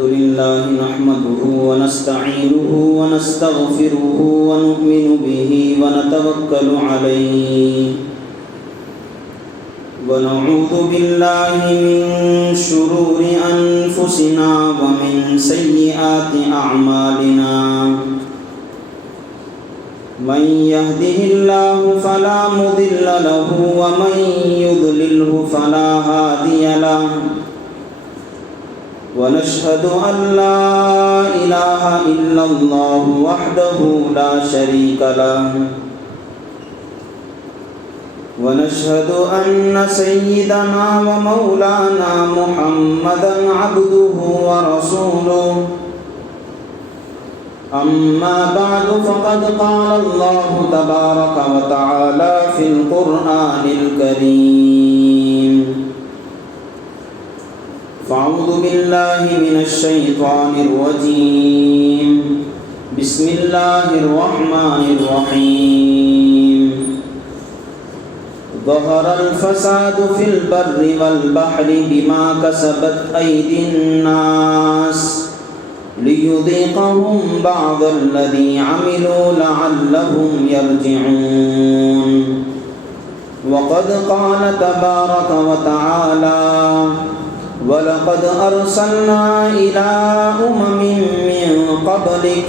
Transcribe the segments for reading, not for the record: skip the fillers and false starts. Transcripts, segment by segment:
الحمد لله نحمده ونستعينه ونستغفره ونؤمن به ونتوكل عليه ونعوذ بالله من شرور أنفسنا ومن سيئات أعمالنا من يهده الله فلا مضل له ومن يضلله فلا هادي له ونشهد أن لا إله إلا الله وحده لا شريك له ونشهد أن سيدنا ومولانا محمدا عبده ورسوله أما بعد فقد قال الله تبارك وتعالى في القرآن الكريم فأعوذ بالله من الشيطان الرجيم بسم الله الرحمن الرحيم ظهر الفساد في البر والبحر بما كسبت أيدي الناس ليذيقهم بعض الذي عملوا لعلهم يرجعون وقد قال تبارك وتعالى وَلَقَدْ أَرْسَلْنَا إِلَىٰ أُمَمٍ مِّن قَبْلِكَ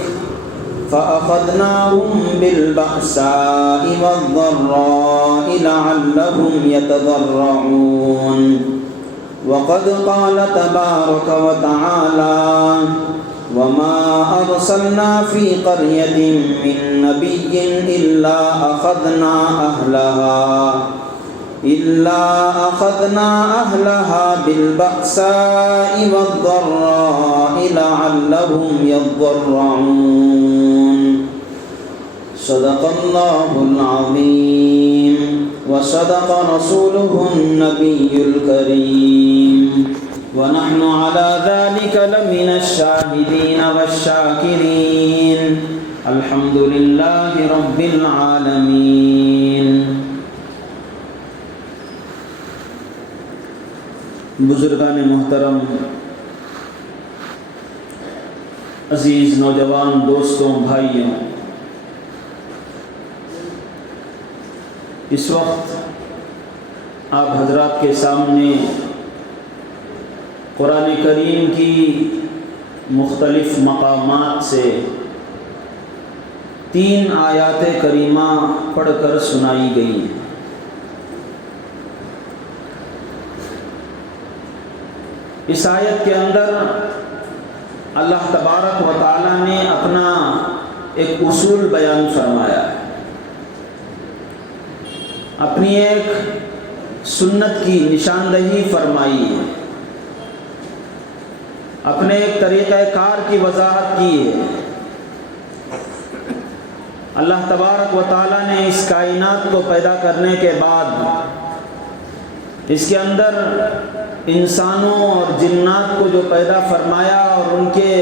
فَأَخَذْنَاهُم بِالْبَأْسَاءِ وَالضَّرَّاءِ لَعَلَّهُمْ يَتَضَرَّعُونَ وَقَدْ قَالَ تَبَارَكَ وَتَعَالَى وَمَا أَرْسَلْنَا فِي قَرْيَةٍ مِّن نَّبِيٍّ إِلَّا أخذنا أهلها بالبأساء والضراء لعلهم يضرعون صدق الله العظيم وصدق رسوله النبي الكريم ونحن على ذلك لمن الشاهدين والشاكرين الحمد لله رب العالمين. بزرگان محترم، عزیز نوجوان دوستوں، بھائیوں، اس وقت آپ حضرات کے سامنے قرآن کریم کی مختلف مقامات سے 3 آیات کریمہ پڑھ کر سنائی گئی ہیں. اس آیت کے اندر اللہ تبارک و تعالیٰ نے اپنا ایک اصول بیان فرمایا ہے، اپنی ایک سنت کی نشاندہی فرمائی ہے، اپنے ایک طریقہ کار کی وضاحت کی ہے. اللہ تبارک و تعالیٰ نے اس کائنات کو پیدا کرنے کے بعد اس کے اندر انسانوں اور جنات کو جو پیدا فرمایا اور ان کے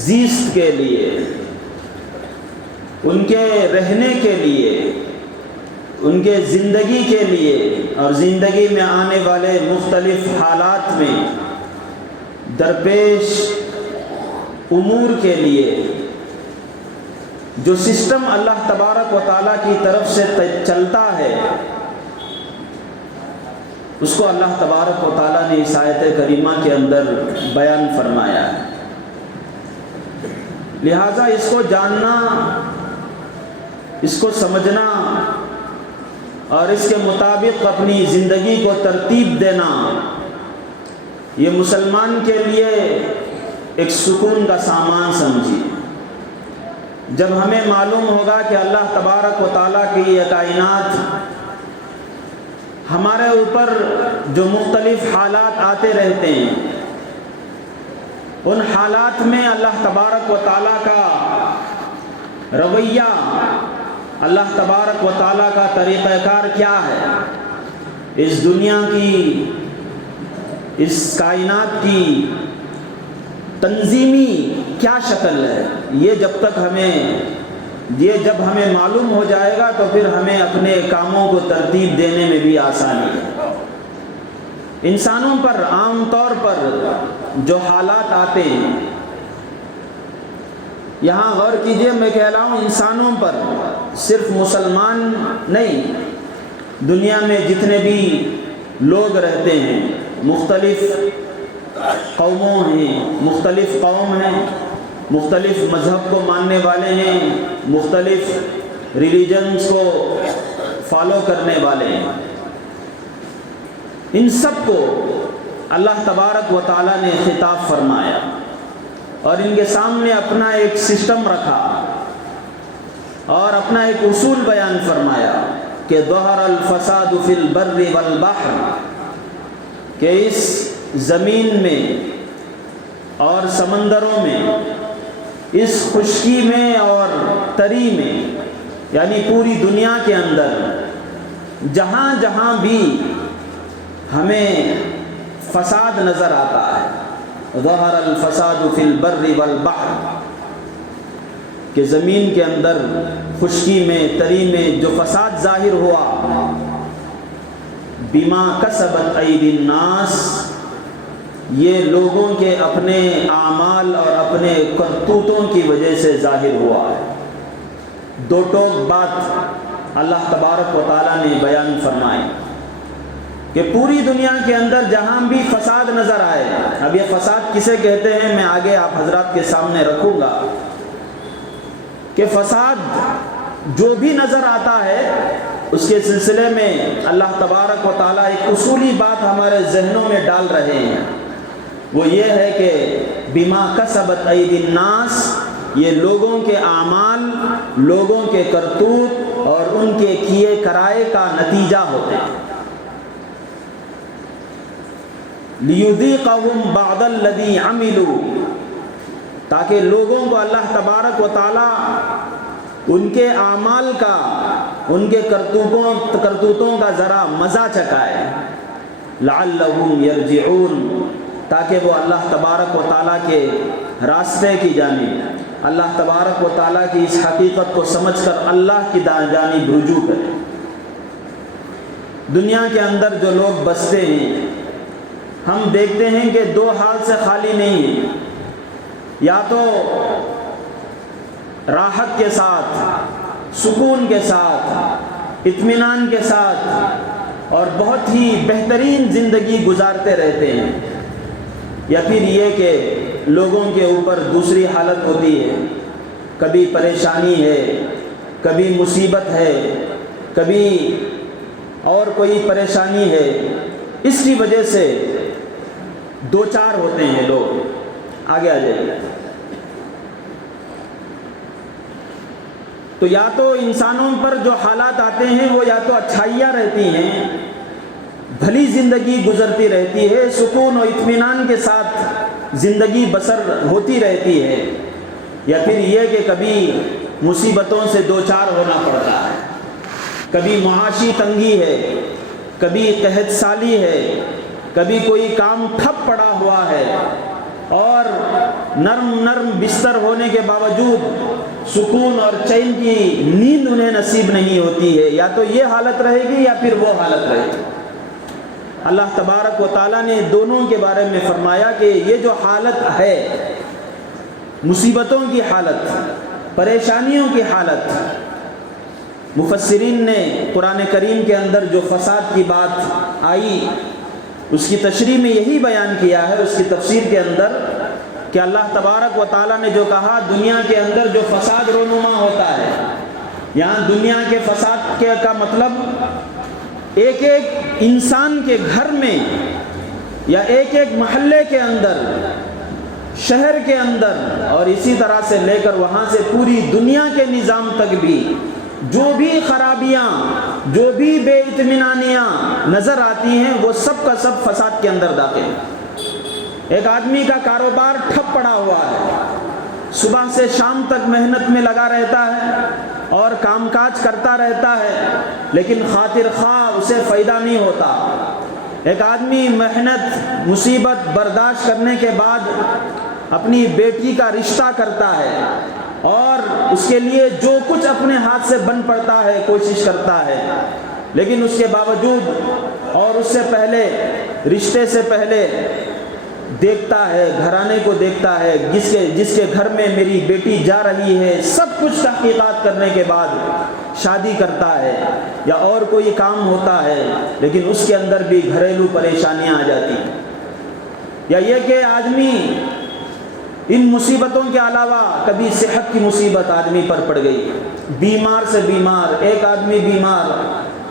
زیست کے لیے، ان کے رہنے کے لیے، ان کے زندگی کے لیے اور زندگی میں آنے والے مختلف حالات میں درپیش امور کے لیے جو سسٹم اللہ تبارک و تعالیٰ کی طرف سے چلتا ہے، اس کو اللہ تبارک و تعالیٰ نے اس آیت کریمہ کے اندر بیان فرمایا ہے. لہٰذا اس کو جاننا، اس کو سمجھنا اور اس کے مطابق اپنی زندگی کو ترتیب دینا، یہ مسلمان کے لیے ایک سکون کا سامان سمجھیے. جب ہمیں معلوم ہوگا کہ اللہ تبارک و تعالیٰ کی یہ کائنات ہمارے اوپر جو مختلف حالات آتے رہتے ہیں، ان حالات میں اللہ تبارک و تعالیٰ کا رویہ، اللہ تبارک و تعالیٰ کا طریقہ کار کیا ہے، اس دنیا کی، اس کائنات کی تنظیمی کیا شکل ہے، یہ جب ہمیں معلوم ہو جائے گا تو پھر ہمیں اپنے کاموں کو ترتیب دینے میں بھی آسانی ہے. انسانوں پر عام طور پر جو حالات آتے ہیں، یہاں غور کیجئے، میں کہہ رہا ہوں انسانوں پر، صرف مسلمان نہیں، دنیا میں جتنے بھی لوگ رہتے ہیں، مختلف قوموں ہیں، مختلف قوم ہیں، مختلف مذہب کو ماننے والے ہیں، مختلف ریلیجنز کو فالو کرنے والے ہیں، ان سب کو اللہ تبارک و تعالیٰ نے خطاب فرمایا اور ان کے سامنے اپنا ایک سسٹم رکھا اور اپنا ایک اصول بیان فرمایا کہ ظہر الفساد فی البر والبحر، کہ اس زمین میں اور سمندروں میں، اس خشکی میں اور تری میں، یعنی پوری دنیا کے اندر جہاں جہاں بھی ہمیں فساد نظر آتا ہے، ظہر الفساد فی البر والبحر، کہ زمین کے اندر خشکی میں، تری میں جو فساد ظاہر ہوا، بما کسبت ایدی الناس، یہ لوگوں کے اپنے اعمال اور اپنے کرتوتوں کی وجہ سے ظاہر ہوا ہے۔ دو ٹوک بات اللہ تبارک و تعالیٰ نے بیان فرمائی کہ پوری دنیا کے اندر جہاں بھی فساد نظر آئے، اب یہ فساد کسے کہتے ہیں میں آگے آپ حضرات کے سامنے رکھوں گا، کہ فساد جو بھی نظر آتا ہے اس کے سلسلے میں اللہ تبارک و تعالیٰ ایک اصولی بات ہمارے ذہنوں میں ڈال رہے ہیں، وہ یہ ہے کہ بما کسبت ایدی الناس، یہ لوگوں کے اعمال، لوگوں کے کرتوت اور ان کے کیے کرائے کا نتیجہ ہوتے ہیں۔ لِيُذِيقَهُمْ بَعْضَ الَّذِي عَمِلُوا، تاکہ لوگوں کو اللہ تبارک و تعالیٰ ان کے اعمال کا، ان کے کرتوتوں کا ذرا مزہ چکھائے، لَعَلَّهُمْ يَرْجِعُونَ، تاکہ وہ اللہ تبارک و تعالیٰ کے راستے کی جانب، اللہ تبارک و تعالیٰ کی اس حقیقت کو سمجھ کر اللہ کی جانب رجوع کریں۔ دنیا کے اندر جو لوگ بستے ہیں، ہم دیکھتے ہیں کہ دو حال سے خالی نہیں ہیں، یا تو راحت کے ساتھ، سکون کے ساتھ، اطمینان کے ساتھ اور بہت ہی بہترین زندگی گزارتے رہتے ہیں، یا پھر یہ کہ لوگوں کے اوپر دوسری حالت ہوتی ہے، کبھی پریشانی ہے، کبھی مصیبت ہے، کبھی اور کوئی پریشانی ہے، اس کی وجہ سے دو چار ہوتے ہیں لوگ۔ آگے آ جائیے۔ تو یا تو انسانوں پر جو حالات آتے ہیں وہ یا تو اچھائیاں رہتی ہیں، بھلی زندگی گزرتی رہتی ہے، سکون و اطمینان کے ساتھ زندگی بسر ہوتی رہتی ہے، یا پھر یہ کہ کبھی مصیبتوں سے دو چار ہونا پڑتا ہے، کبھی معاشی تنگی ہے، کبھی قحط سالی ہے، کبھی کوئی کام ٹھپ پڑا ہوا ہے، اور نرم بستر ہونے کے باوجود سکون اور چین کی نیند انہیں نصیب نہیں ہوتی ہے، یا تو یہ حالت رہے گی یا پھر وہ حالت رہے گی۔ اللہ تبارک و تعالیٰ نے دونوں کے بارے میں فرمایا کہ یہ جو حالت ہے، مصیبتوں کی حالت، پریشانیوں کی حالت، مفسرین نے قرآن کریم کے اندر جو فساد کی بات آئی اس کی تشریح میں یہی بیان کیا ہے، اس کی تفسیر کے اندر، کہ اللہ تبارک و تعالیٰ نے جو کہا دنیا کے اندر جو فساد رونما ہوتا ہے، یہاں دنیا کے فساد کا مطلب ایک ایک انسان کے گھر میں یا ایک ایک محلے کے اندر، شہر کے اندر، اور اسی طرح سے لے کر وہاں سے پوری دنیا کے نظام تک بھی جو بھی خرابیاں، جو بھی بے اطمینانیاں نظر آتی ہیں وہ سب کا سب فساد کے اندر داخل ہے۔ ایک آدمی کا کاروبار ٹھپ پڑا ہوا ہے، صبح سے شام تک محنت میں لگا رہتا ہے اور کام کاج کرتا رہتا ہے، لیکن خاطر خواہ اسے فائدہ نہیں ہوتا۔ ایک آدمی محنت مصیبت برداشت کرنے کے بعد اپنی بیٹی کا رشتہ کرتا ہے اور اس کے لیے جو کچھ اپنے ہاتھ سے بن پڑتا ہے کوشش کرتا ہے، لیکن اس کے باوجود اور اس سے پہلے رشتے سے پہلے دیکھتا ہے، گھرانے کو دیکھتا ہے، جس کے گھر میں میری بیٹی جا رہی ہے، سب کچھ تحقیقات کرنے کے بعد شادی کرتا ہے یا اور کوئی کام ہوتا ہے، لیکن اس کے اندر بھی گھریلو پریشانیاں آ جاتی ہیں۔ یا یہ کہ آدمی ان مصیبتوں کے علاوہ کبھی صحت کی مصیبت آدمی پر پڑ گئی، بیمار سے بیمار، ایک آدمی بیمار،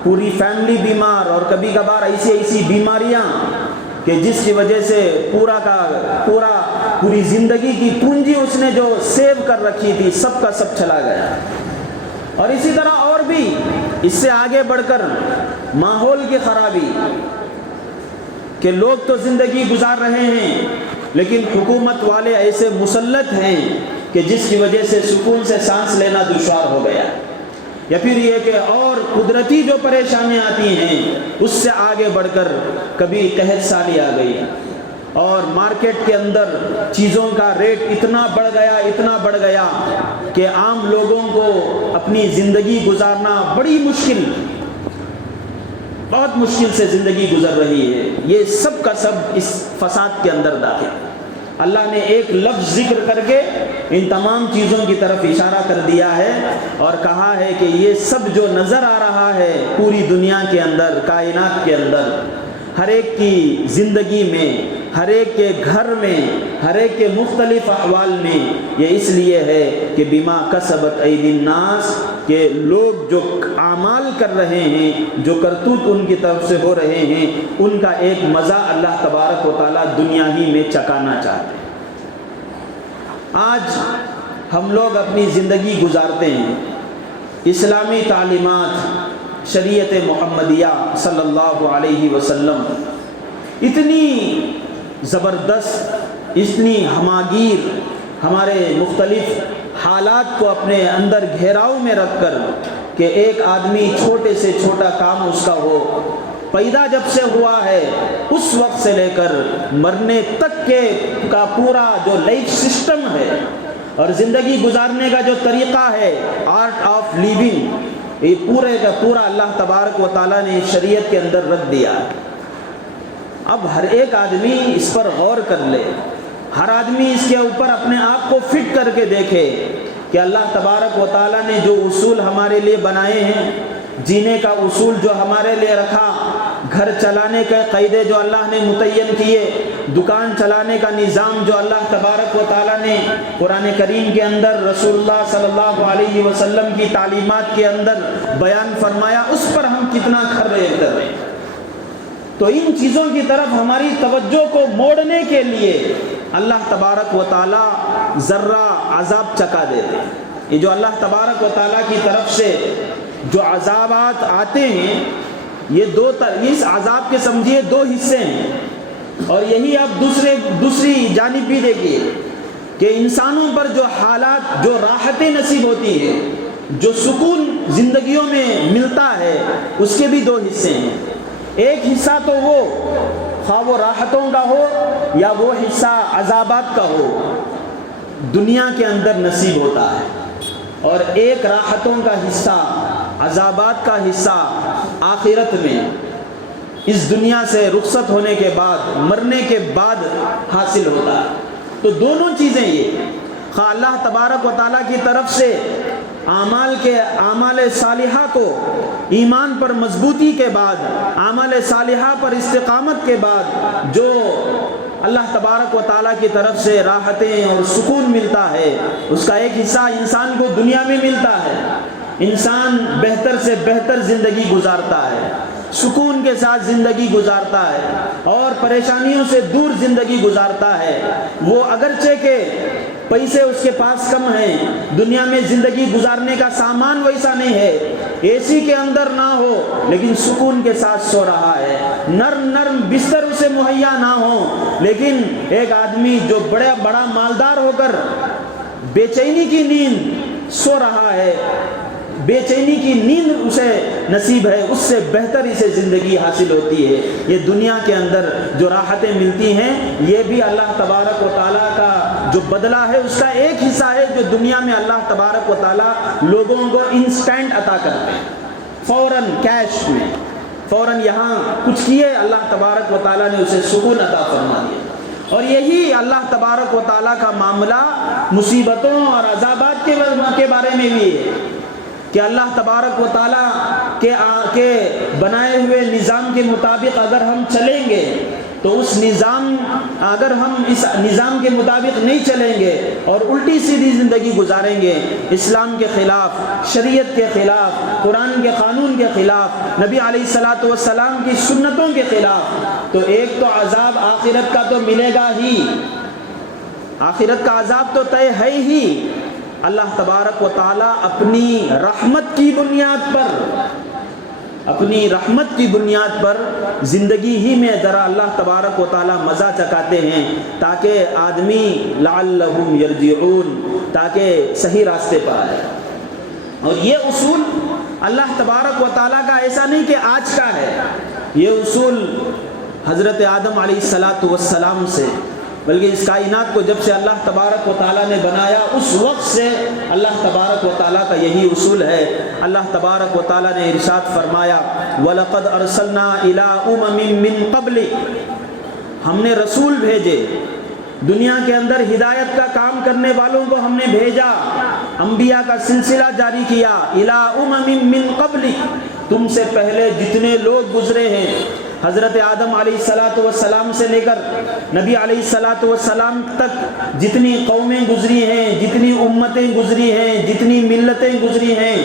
پوری فیملی بیمار، اور کبھی کبھار ایسی بیماریاں کہ جس کی وجہ سے پوری زندگی کی پونجی اس نے جو سیو کر رکھی تھی سب کا سب چلا گیا۔ اور اسی طرح اور بھی اس سے آگے بڑھ کر ماحول کی خرابی، کہ لوگ تو زندگی گزار رہے ہیں لیکن حکومت والے ایسے مسلط ہیں کہ جس کی وجہ سے سکون سے سانس لینا دشوار ہو گیا۔ یا پھر یہ کہ اور قدرتی جو پریشانیاں آتی ہیں اس سے آگے بڑھ کر کبھی قحط سالی آ گئی، اور مارکیٹ کے اندر چیزوں کا ریٹ اتنا بڑھ گیا کہ عام لوگوں کو اپنی زندگی گزارنا بہت مشکل سے زندگی گزر رہی ہے۔ یہ سب کا سب اس فساد کے اندر داخل۔ اللہ نے ایک لفظ ذکر کر کے ان تمام چیزوں کی طرف اشارہ کر دیا ہے اور کہا ہے کہ یہ سب جو نظر آ رہا ہے پوری دنیا کے اندر، کائنات کے اندر، ہر ایک کی زندگی میں، ہر ایک کے گھر میں، ہر ایک کے مختلف احوال میں، یہ اس لیے ہے کہ بما کسبت ایدی الناس، کہ لوگ جو اعمال کر رہے ہیں، جو کرتوت ان کی طرف سے ہو رہے ہیں، ان کا ایک مزہ اللہ تبارک و تعالیٰ دنیا ہی میں چکانا چاہتے ہیں۔ آج ہم لوگ اپنی زندگی گزارتے ہیں، اسلامی تعلیمات، شریعت محمدیہ صلی اللہ علیہ وسلم اتنی زبردست، اتنی ہماگیر، ہمارے مختلف حالات کو اپنے اندر گھیراؤ میں رکھ کر کہ ایک آدمی چھوٹے سے چھوٹا کام اس کا ہو، پیدا جب سے ہوا ہے اس وقت سے لے کر مرنے تک کے کا پورا جو لائف سسٹم ہے اور زندگی گزارنے کا جو طریقہ ہے، آرٹ آف لیونگ، یہ پورے کا پورا اللہ تبارک و تعالیٰ نے شریعت کے اندر رکھ دیا۔ اب ہر ایک آدمی اس پر غور کر لے، ہر آدمی اس کے اوپر اپنے آپ کو فٹ کر کے دیکھے کہ اللہ تبارک و تعالیٰ نے جو اصول ہمارے لیے بنائے ہیں، جینے کا اصول جو ہمارے لیے رکھا، گھر چلانے کے قاعدے جو اللہ نے متعین کیے، دکان چلانے کا نظام جو اللہ تبارک و تعالیٰ نے قرآن کریم کے اندر رسول اللہ صلی اللہ علیہ وسلم کی تعلیمات کے اندر بیان فرمایا، اس پر ہم کتنا کر رہے ہیں۔ تو ان چیزوں کی طرف ہماری توجہ کو موڑنے کے لیے اللہ تبارک و تعالیٰ ذرہ عذاب چکا دیتے ہیں۔ یہ جو اللہ تبارک و تعالیٰ کی طرف سے جو عذابات آتے ہیں، یہ اس عذاب کے سمجھیے دو حصے ہیں، اور یہی آپ دوسری جانب بھی دیکھیے کہ انسانوں پر جو حالات، جو راحتیں نصیب ہوتی ہیں، جو سکون زندگیوں میں ملتا ہے، اس کے بھی دو حصے ہیں۔ ایک حصہ تو وہ خواہ وہ راحتوں کا ہو یا وہ حصہ عذابات کا ہو، دنیا کے اندر نصیب ہوتا ہے، اور ایک راحتوں کا حصہ، عذابات کا حصہ آخرت میں، اس دنیا سے رخصت ہونے کے بعد، مرنے کے بعد حاصل ہوتا ہے۔ تو دونوں چیزیں یہ، خواہ اللہ تبارک و تعالیٰ کی طرف سے اعمال صالحہ کو ایمان پر مضبوطی کے بعد، اعمال صالحہ پر استقامت کے بعد جو اللہ تبارک و تعالیٰ کی طرف سے راحتیں اور سکون ملتا ہے، اس کا ایک حصہ انسان کو دنیا میں ملتا ہے۔ انسان بہتر سے بہتر زندگی گزارتا ہے، سکون کے ساتھ زندگی گزارتا ہے اور پریشانیوں سے دور زندگی گزارتا ہے۔ وہ اگرچہ کہ پیسے اس کے پاس کم ہیں، دنیا میں زندگی گزارنے کا سامان ویسا نہیں ہے، اے سی کے اندر نہ ہو لیکن سکون کے ساتھ سو رہا ہے، نرم بستر اسے مہیا نہ ہو، لیکن ایک آدمی جو بڑا مالدار ہو کر بے چینی کی نیند سو رہا ہے، بے چینی کی نیند اسے نصیب ہے، اس سے بہتر اسے زندگی حاصل ہوتی ہے۔ یہ دنیا کے اندر جو راحتیں ملتی ہیں، یہ بھی اللہ تبارک و تعالیٰ کا جو بدلہ ہے اس کا ایک حصہ ہے، جو دنیا میں اللہ تبارک و تعالیٰ لوگوں کو انسٹنٹ عطا کرتے ہیں، فوراً کیش میں فوراً یہاں کچھ کیے، اللہ تبارک و تعالیٰ نے اسے سکون عطا فرما دیا۔ اور یہی اللہ تبارک و تعالیٰ کا معاملہ مصیبتوں اور عذابات کے بارے میں بھی ہے کہ اللہ تبارک و تعالیٰ کے بنائے ہوئے نظام کے مطابق اگر ہم چلیں گے تو اگر ہم اس نظام کے مطابق نہیں چلیں گے اور الٹی سیدھی زندگی گزاریں گے، اسلام کے خلاف، شریعت کے خلاف، قرآن کے قانون کے خلاف، نبی علیہ الصلوۃ والسلام کی سنتوں کے خلاف، تو ایک تو عذاب آخرت کا تو ملے گا ہی، آخرت کا عذاب تو طے ہے ہی۔ اللہ تبارک و تعالیٰ اپنی رحمت کی بنیاد پر زندگی ہی میں ذرا اللہ تبارک و تعالیٰ مزہ چکاتے ہیں تاکہ آدمی لعلہم یرجعون، تاکہ صحیح راستے پر آئے۔ اور یہ اصول اللہ تبارک و تعالیٰ کا ایسا نہیں کہ آج کا ہے، یہ اصول حضرت آدم علیہ السلام سے، بلکہ اس کائنات کو جب سے اللہ تبارک و تعالیٰ نے بنایا اس وقت سے اللہ تبارک و تعالیٰ کا یہی اصول ہے۔ اللہ تبارک و تعالیٰ نے ارشاد فرمایا وَلَقَدْ أَرْسَلْنَا إِلَىٰ أُمَمٍ مِّن قَبْلِكَ، ہم نے رسول بھیجے، دنیا کے اندر ہدایت کا کام کرنے والوں کو ہم نے بھیجا، انبیاء کا سلسلہ جاری کیا، إِلَىٰ أُمَمٍ مِّن قَبْلِكَ، تم سے پہلے جتنے لوگ گزرے ہیں، حضرت آدم علیہ السلام سے لے کر نبی علیہ السلام تک جتنی قومیں گزری ہیں، جتنی امتیں گزری ہیں، جتنی ملتیں گزری ہیں،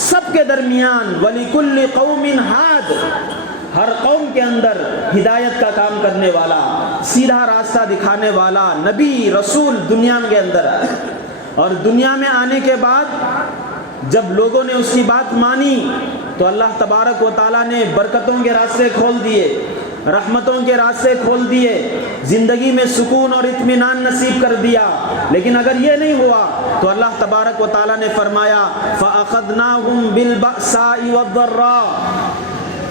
سب کے درمیان وَلِكُلِّ قَوْمٍ ہاد، ہر قوم کے اندر ہدایت کا کام کرنے والا، سیدھا راستہ دکھانے والا نبی رسول دنیا کے اندر آئے۔ اور دنیا میں آنے کے بعد جب لوگوں نے اس کی بات مانی تو اللہ تبارک و تعالیٰ نے برکتوں کے راستے کھول دیے، رحمتوں کے راستے کھول دیے، زندگی میں سکون اور اطمینان نصیب کر دیا۔ لیکن اگر یہ نہیں ہوا تو اللہ تبارک و تعالیٰ نے فرمایا فَأَخَذْنَاهُمْ بِالْبَأْسَاءِ وَالضَّرَّاءِ،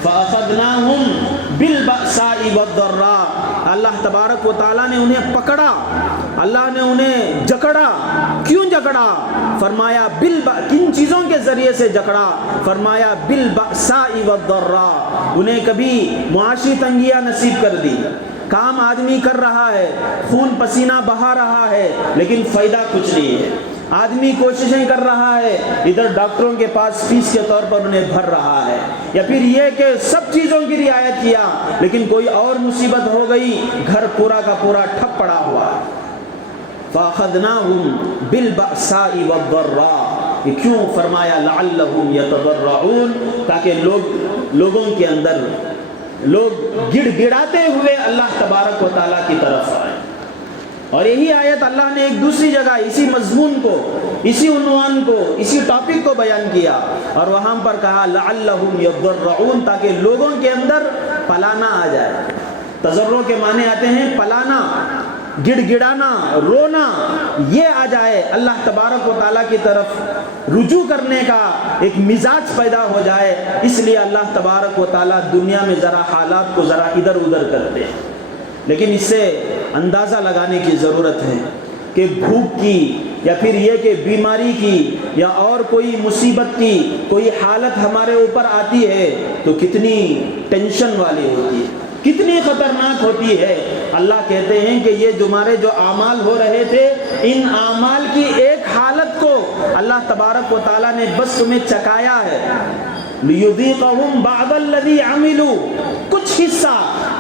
فَأَخَذْنَاهُمْ بِالْبَأْسَاءِ وَالضَّرَّاءِ، اللہ تبارک و تعالیٰ نے انہیں پکڑا، اللہ نے انہیں جکڑا۔ کیوں جکڑا؟ فرمایا کن چیزوں کے ذریعے سے جکڑا؟ فرمایا بالبأساء والضراء، انہیں کبھی معاشی تنگیاں نصیب کر دی، کام آدمی کر رہا ہے، خون پسینہ بہا رہا ہے لیکن فائدہ کچھ نہیں ہے، آدمی کوششیں کر رہا ہے، ادھر ڈاکٹروں کے پاس فیس کے طور پر انہیں بھر رہا ہے، یا پھر یہ کہ سب چیزوں کی رعایت کیا لیکن کوئی اور مصیبت ہو گئی، گھر پورا کا پورا ٹھپ پڑا ہوا۔ فَأَخَذْنَاهُمْ بِالْبَأْسَاءِ وَالضَّرَّاءِ، یہ کیوں فرمایا لَعَلَّهُمْ يَتَضَرَّعُونَ، تاکہ لوگوں کے اندر لوگ گڑ گڑاتے ہوئے اللہ تبارک و تعالیٰ کی طرف آئیں۔ اور یہی آیت اللہ نے ایک دوسری جگہ اسی مضمون کو، اسی عنوان کو، اسی ٹاپک کو بیان کیا اور وہاں پر کہا لَعَلَّهُمْ يَضَرَّعُونَ، تاکہ لوگوں کے اندر پلانا آ جائے۔ تضرع کے معنی آتے ہیں پلانا، گڑ گڑانا، رونا، یہ آ جائے، اللہ تبارک و تعالیٰ کی طرف رجوع کرنے کا ایک مزاج پیدا ہو جائے۔ اس لیے اللہ تبارک و تعالیٰ دنیا میں ذرا حالات کو ذرا ادھر ادھر کرتے ہیں، لیکن اس سے اندازہ لگانے کی ضرورت ہے کہ بھوک کی یا پھر یہ کہ بیماری کی یا اور کوئی مصیبت کی کوئی حالت ہمارے اوپر آتی ہے تو کتنی ٹینشن والی ہوتی ہے، کتنی خطرناک ہوتی ہے۔ اللہ کہتے ہیں کہ یہ تمہارے جو اعمال ہو رہے تھے، ان اعمال کی ایک حالت کو اللہ تبارک و تعالیٰ نے بس تمہیں چکایا ہے، لِيُذِيقَهُمْ بَعْضَ الَّذِي عَمِلُوا، کچھ حصہ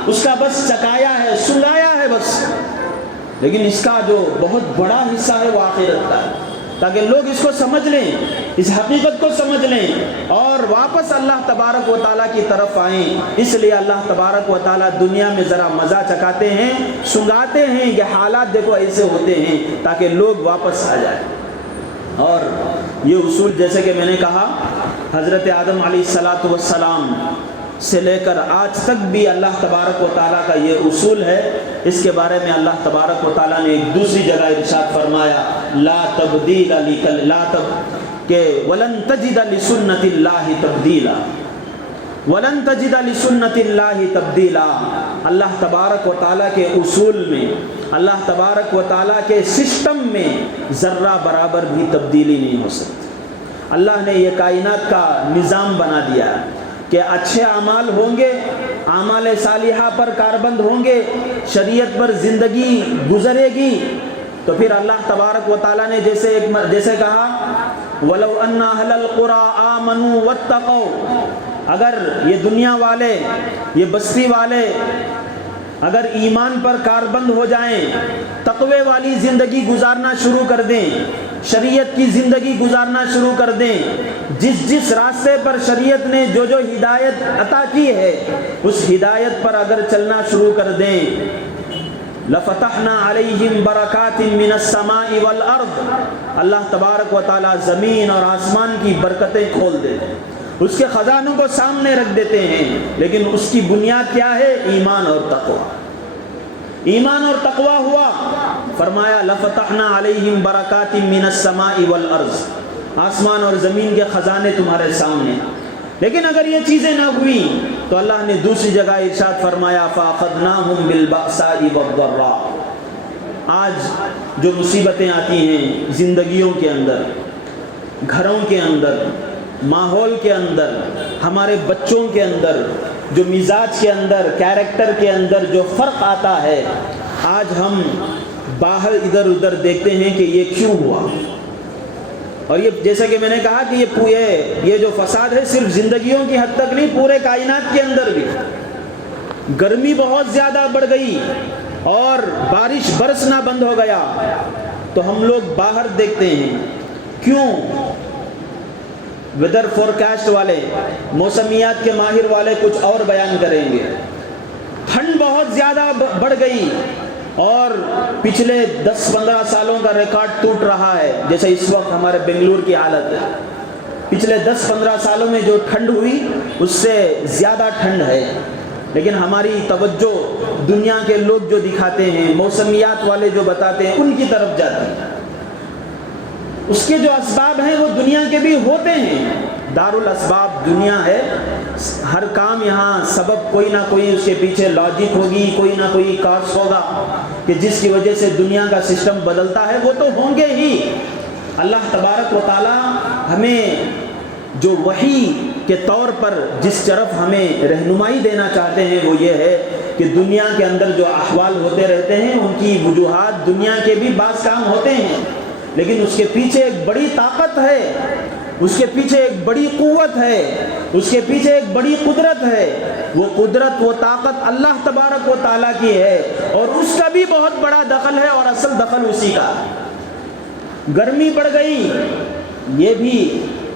اس کا بس چکایا ہے، سنگایا ہے بس، لیکن اس کا جو بہت بڑا حصہ ہے وہ آخرت کا ہے، تاکہ لوگ اس کو سمجھ لیں، اس حقیقت کو سمجھ لیں اور واپس اللہ تبارک و تعالیٰ کی طرف آئیں۔ اس لیے اللہ تبارک و تعالیٰ دنیا میں ذرا مزہ چکاتے ہیں، سنگاتے ہیں، یہ حالات دیکھو ایسے ہوتے ہیں تاکہ لوگ واپس آ جائیں۔ اور یہ اصول جیسے کہ میں نے کہا حضرت آدم علیہ السلام سے لے کر آج تک بھی اللہ تبارک و تعالیٰ کا یہ اصول ہے۔ اس کے بارے میں اللہ تبارک و تعالیٰ نے ایک دوسری جگہ ارشاد فرمایا لا تبدیل کہ ولن تجد لسنت اللہ تبدیلا، ولن تجد لسنت اللہ تبدیلا، اللہ تبارک و تعالیٰ کے اصول میں، اللہ تبارک و تعالیٰ کے سسٹم میں ذرہ برابر بھی تبدیلی نہیں ہو سکتی۔ اللہ نے یہ کائنات کا نظام بنا دیا کہ اچھے اعمال ہوں گے، اعمال صالحہ پر کاربند ہوں گے، شریعت پر زندگی گزرے گی، تو پھر اللہ تبارک و تعالیٰ نے جیسے کہا وَلَوْ أَنَّ أَهْلَ الْقُرَىٰ آمَنُوا وَاتَّقَوْا، اگر یہ دنیا والے، یہ بستی والے اگر ایمان پر کاربند ہو جائیں، تقوی والی زندگی گزارنا شروع کر دیں، شریعت کی زندگی گزارنا شروع کر دیں، جس راستے پر شریعت نے جو ہدایت عطا کی ہے اس ہدایت پر اگر چلنا شروع کر دیں، لَفَتَحْنَا عَلَيْهِمْ بَرَكَاتٍ مِّنَ السَّمَاءِ وَالْأَرْضِ، اللہ تبارک و تعالیٰ زمین اور آسمان کی برکتیں کھول دیتے ہیں، اس کے خزانوں کو سامنے رکھ دیتے ہیں، لیکن اس کی بنیاد کیا ہے؟ ایمان اور تقوی۔ ایمان اور تقوی ہوا، فرمایا لَفَتَحْنَا عَلَيْهِمْ بَرَكَاتٍ مِّنَ السَّمَاءِ وَالْأَرْضِ، آسمان اور زمین کے خزانے تمہارے سامنے۔ لیکن اگر یہ چیزیں نہ ہوئی تو اللہ نے دوسری جگہ ارشاد فرمایا فَأَخَذْنَاهُمْ بِالْبَأْسَاءِ وَالضَّرَّاءِ، آج جو مصیبتیں آتی ہیں زندگیوں کے اندر، گھروں کے اندر، ماحول کے اندر، ہمارے بچوں کے اندر، جو مزاج کے اندر، کیریکٹر کے اندر جو فرق آتا ہے، آج ہم باہر ادھر ادھر دیکھتے ہیں کہ یہ کیوں ہوا۔ اور یہ جیسا کہ میں نے کہا کہ یہ جو فساد ہے صرف زندگیوں کی حد تک نہیں، پورے کائنات کے اندر بھی۔ گرمی بہت زیادہ بڑھ گئی اور بارش برسنا بند ہو گیا تو ہم لوگ باہر دیکھتے ہیں، کیوں؟ ویدر فورکاسٹ والے، موسمیات کے ماہر والے کچھ اور بیان کریں گے۔ ٹھنڈ بہت زیادہ بڑھ گئی اور پچھلے 10-15 سالوں کا ریکارڈ ٹوٹ رہا ہے، جیسے اس وقت ہمارے بنگلور کی حالت ہے۔ پچھلے 10-15 سالوں میں جو ٹھنڈ ہوئی اس سے زیادہ ٹھنڈ ہے، لیکن ہماری توجہ دنیا کے لوگ جو دکھاتے ہیں، موسمیات والے جو بتاتے ہیں، ان کی طرف جاتی ہے۔ اس کے جو اسباب ہیں وہ دنیا کے بھی ہوتے ہیں، دارالاسباب دنیا ہے، ہر کام یہاں سبب کوئی نہ کوئی اس کے پیچھے لاجک ہوگی، کوئی نہ کوئی کاز ہوگا کہ جس کی وجہ سے دنیا کا سسٹم بدلتا ہے، وہ تو ہوں گے ہی۔ اللہ تبارک و تعالی ہمیں جو وحی کے طور پر جس طرف ہمیں رہنمائی دینا چاہتے ہیں وہ یہ ہے کہ دنیا کے اندر جو احوال ہوتے رہتے ہیں ان کی وجوہات، دنیا کے بھی بعض کام ہوتے ہیں، لیکن اس کے پیچھے ایک بڑی طاقت ہے، اس کے پیچھے ایک بڑی قوت ہے، اس کے پیچھے ایک بڑی قدرت ہے۔ وہ قدرت، وہ طاقت اللہ تبارک و تعالیٰ کی ہے اور اس کا بھی بہت بڑا دخل ہے، اور اصل دخل اسی کا۔ گرمی بڑھ گئی، یہ بھی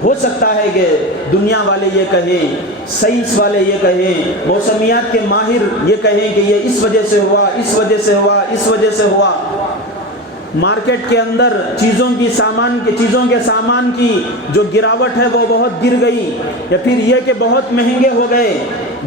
ہو سکتا ہے کہ دنیا والے یہ کہیں، سائنس والے یہ کہیں، موسمیات کے ماہر یہ کہیں کہ یہ اس وجہ سے ہوا، اس وجہ سے ہوا، اس وجہ سے ہوا۔ مارکیٹ کے اندر چیزوں کے سامان کی جو گراوٹ ہے وہ بہت گر گئی، یا پھر یہ کہ بہت مہنگے ہو گئے۔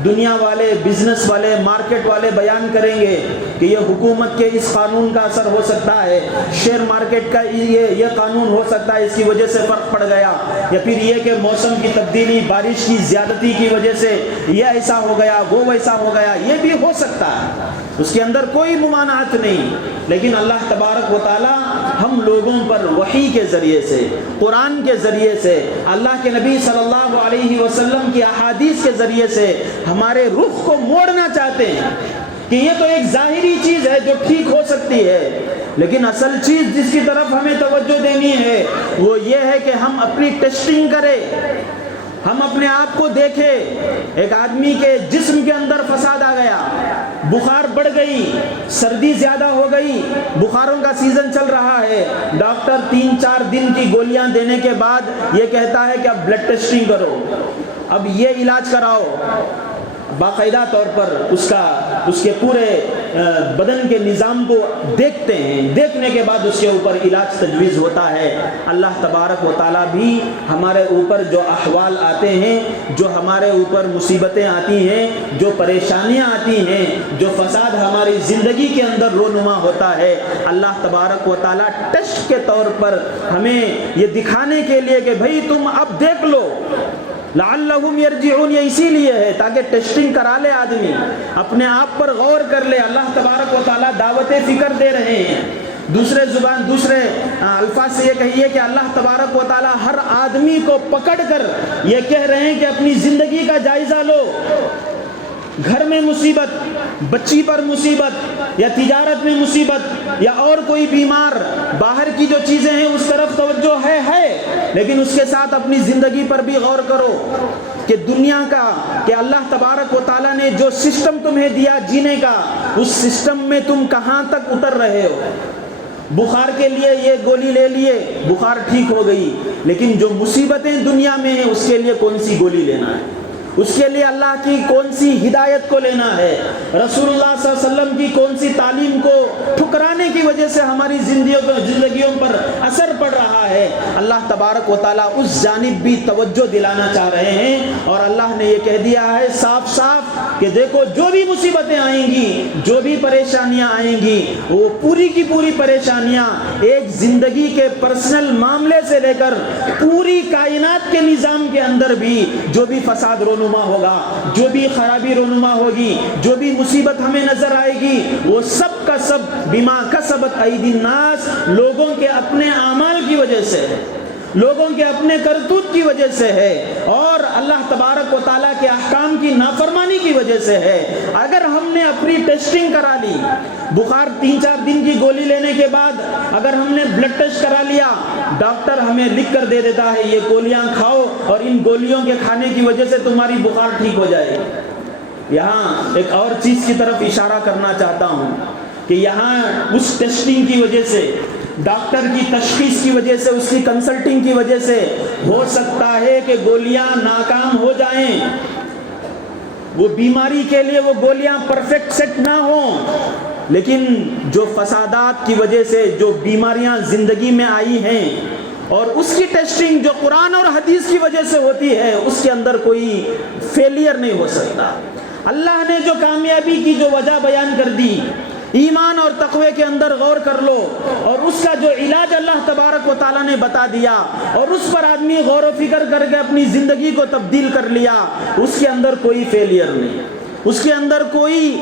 دنیا والے، بزنس والے، مارکیٹ والے بیان کریں گے کہ یہ حکومت کے اس قانون کا اثر ہو سکتا ہے، شیئر مارکیٹ کا یہ قانون ہو سکتا ہے، اس کی وجہ سے فرق پڑ گیا، یا پھر یہ کہ موسم کی تبدیلی، بارش کی زیادتی کی وجہ سے یہ ایسا ہو گیا، وہ ویسا ہو گیا، یہ بھی ہو سکتا ہے، اس کے اندر کوئی ممانعت نہیں۔ لیکن اللہ تبارک و تعالی ہم لوگوں پر وحی کے ذریعے سے، قرآن کے ذریعے سے، اللہ کے نبی صلی اللہ علیہ وسلم کی احادیث کے ذریعے سے ہمارے رخ کو موڑنا چاہتے ہیں کہ یہ تو ایک ظاہری چیز ہے جو ٹھیک ہو سکتی ہے، لیکن اصل چیز جس کی طرف ہمیں توجہ دینی ہے وہ یہ ہے کہ ہم اپنی ٹیسٹنگ کریں، ہم اپنے آپ کو دیکھیں۔ ایک آدمی کے جسم کے اندر فساد آ گیا، بخار بڑھ گئی، سردی زیادہ ہو گئی، بخاروں کا سیزن چل رہا ہے، ڈاکٹر 3-4 دن کی گولیاں دینے کے بعد یہ کہتا ہے کہ اب بلڈ ٹیسٹنگ کرو، اب یہ علاج کراؤ، باقاعدہ طور پر اس کے پورے بدن کے نظام کو دیکھتے ہیں، دیکھنے کے بعد اس کے اوپر علاج تجویز ہوتا ہے۔ اللہ تبارک و تعالیٰ بھی ہمارے اوپر جو احوال آتے ہیں، جو ہمارے اوپر مصیبتیں آتی ہیں، جو پریشانیاں آتی ہیں، جو فساد ہماری زندگی کے اندر رونما ہوتا ہے، اللہ تبارک و تعالیٰ ٹیسٹ کے طور پر ہمیں یہ دکھانے کے لیے کہ بھئی تم اب دیکھ لو، لعلہم یرجعون، یہ اسی لیے ہے تاکہ ٹیسٹنگ کرا لے آدمی، اپنے آپ پر غور کر لے۔ اللہ تبارک و تعالیٰ دعوت فکر دے رہے ہیں، دوسرے الفاظ سے یہ کہیے کہ اللہ تبارک و تعالی ہر آدمی کو پکڑ کر یہ کہہ رہے ہیں کہ اپنی زندگی کا جائزہ لو. گھر میں مصیبت، بچی پر مصیبت، یا تجارت میں مصیبت، یا اور کوئی بیمار، باہر کی جو چیزیں ہیں اس طرف توجہ ہے، لیکن اس کے ساتھ اپنی زندگی پر بھی غور کرو کہ دنیا کا، کہ اللہ تبارک و تعالیٰ نے جو سسٹم تمہیں دیا جینے کا، اس سسٹم میں تم کہاں تک اتر رہے ہو. بخار کے لیے یہ گولی لے لیے، بخار ٹھیک ہو گئی، لیکن جو مصیبتیں دنیا میں ہیں اس کے لیے کون سی گولی لینا ہے؟ اس کے لیے اللہ کی کون سی ہدایت کو لینا ہے؟ رسول اللہ صلی اللہ علیہ وسلم کی کون سی تعلیم کو ٹھکرانے کی وجہ سے ہماری زندگیوں پر اثر پڑ رہا ہے؟ اللہ تبارک و تعالیٰ اس جانب بھی توجہ دلانا چاہ رہے ہیں، اور اللہ نے یہ کہہ دیا ہے صاف صاف کہ دیکھو جو بھی مصیبتیں آئیں گی، جو بھی پریشانیاں آئیں گی، وہ پوری کی پوری پریشانیاں ایک زندگی کے پرسنل معاملے سے لے کر پوری کائنات کے نظام کے اندر بھی جو بھی فساد رونما ہوگا، جو بھی خرابی رونما ہوگی، جو بھی مصیبت ہمیں نظر آئے گی، وہ سب کا سب بما کسبت ایدی الناس، لوگوں کے اپنے اعمال کی وجہ سے، لوگوں کے اپنے کرتوت کی وجہ سے ہے، اور اللہ تبارک و تعالیٰ کے احکام کی نافرمانی کی وجہ سے ہے. اگر ہم نے اپنی ٹیسٹنگ کرا لی، بخار 3-4 دن کی گولی لینے کے بعد اگر ہم نے بلڈ ٹیسٹ کرا لیا، ڈاکٹر ہمیں لکھ کر دے دیتا ہے یہ گولیاں کھاؤ اور ان گولیوں کے کھانے کی وجہ سے تمہاری بخار ٹھیک ہو جائے گی. یہاں ایک اور چیز کی طرف اشارہ کرنا چاہتا ہوں کہ یہاں اس ٹیسٹنگ کی وجہ سے، ڈاکٹر کی تشخیص کی وجہ سے، اس کی کنسلٹنگ کی وجہ سے ہو سکتا ہے کہ گولیاں ناکام ہو جائیں، وہ بیماری کے لیے وہ گولیاں پرفیکٹ سیٹ نہ ہوں، لیکن جو فسادات کی وجہ سے جو بیماریاں زندگی میں آئی ہیں، اور اس کی ٹیسٹنگ جو قرآن اور حدیث کی وجہ سے ہوتی ہے، اس کے اندر کوئی فیلئر نہیں ہو سکتا. اللہ نے جو کامیابی کی جو وجہ بیان کر دی، ایمان اور تقوی کے اندر غور کر لو، اور اس کا جو علاج اللہ تبارک و تعالیٰ نے بتا دیا، اور اس پر آدمی غور و فکر کر کے اپنی زندگی کو تبدیل کر لیا، اس کے اندر کوئی فیلئر نہیں، اس کے اندر کوئی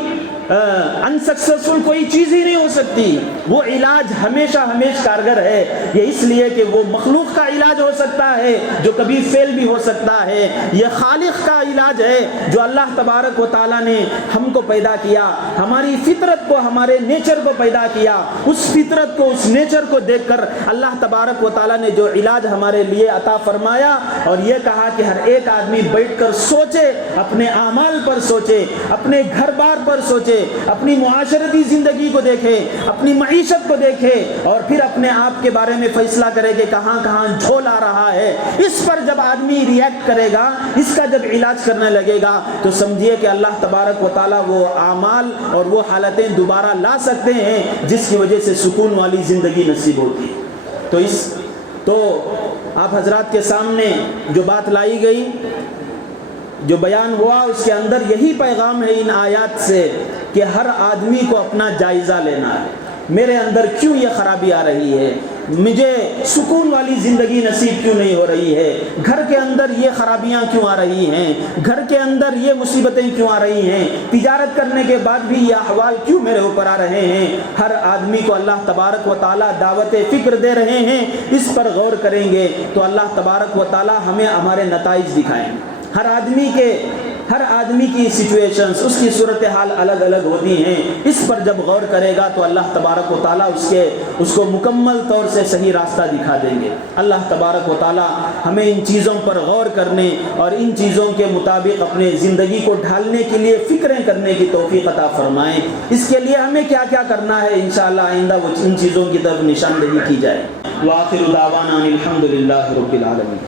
انسکسیسفل کوئی چیز ہی نہیں ہو سکتی. وہ علاج ہمیشہ کارگر ہے. یہ اس لیے کہ وہ مخلوق کا علاج ہو سکتا ہے جو کبھی فیل بھی ہو سکتا ہے، یہ خالق کا علاج ہے جو اللہ تبارک و تعالیٰ نے ہم کو پیدا کیا، ہماری فطرت کو، ہمارے نیچر کو پیدا کیا. اس فطرت کو، اس نیچر کو دیکھ کر اللہ تبارک و تعالیٰ نے جو علاج ہمارے لیے عطا فرمایا، اور یہ کہا کہ ہر ایک آدمی بیٹھ کر سوچے، اپنے اعمال پر سوچے، اپنے گھر بار پر سوچے، اپنی معاشرتی زندگی کو دیکھے، اپنی معیشت کو دیکھے، اور پھر اپنے آپ کے بارے میں فیصلہ کرے کہ کہاں کہاں جھول آ رہا ہے. اس پر جب آدمی ریئیکٹ کرے گا، اس کا جب علاج کرنے لگے گا، تو سمجھیے کہ اللہ تبارک و تعالیٰ وہ اعمال اور وہ حالتیں دوبارہ لا سکتے ہیں جس کی وجہ سے سکون والی زندگی نصیب ہوتی. تو آپ حضرات کے سامنے جو بات لائی گئی، جو بیان ہوا، اس کے اندر یہی پیغام ہے ان آیات سے کہ ہر آدمی کو اپنا جائزہ لینا ہے. میرے اندر کیوں یہ خرابی آ رہی ہے؟ مجھے سکون والی زندگی نصیب کیوں نہیں ہو رہی ہے؟ گھر کے اندر یہ خرابیاں کیوں آ رہی ہیں؟ گھر کے اندر یہ مصیبتیں کیوں آ رہی ہیں؟ تجارت کرنے کے بعد بھی یہ احوال کیوں میرے اوپر آ رہے ہیں؟ ہر آدمی کو اللہ تبارک و تعالیٰ دعوت فکر دے رہے ہیں. اس پر غور کریں گے تو اللہ تبارک و تعالیٰ ہمیں ہمارے نتائج دکھائیں. ہر آدمی کی سچویشنز، اس کی صورتحال الگ الگ ہوتی ہیں. اس پر جب غور کرے گا تو اللہ تبارک و تعالیٰ اس کو مکمل طور سے صحیح راستہ دکھا دیں گے. اللہ تبارک و تعالیٰ ہمیں ان چیزوں پر غور کرنے اور ان چیزوں کے مطابق اپنے زندگی کو ڈھالنے کے لیے فکریں کرنے کی توفیق عطا فرمائیں. اس کے لیے ہمیں کیا کیا کرنا ہے، انشاءاللہ آئندہ ان چیزوں کی طرف نشاندہی کی جائے. وآخر دعوانا الحمدللہ رب العالمین.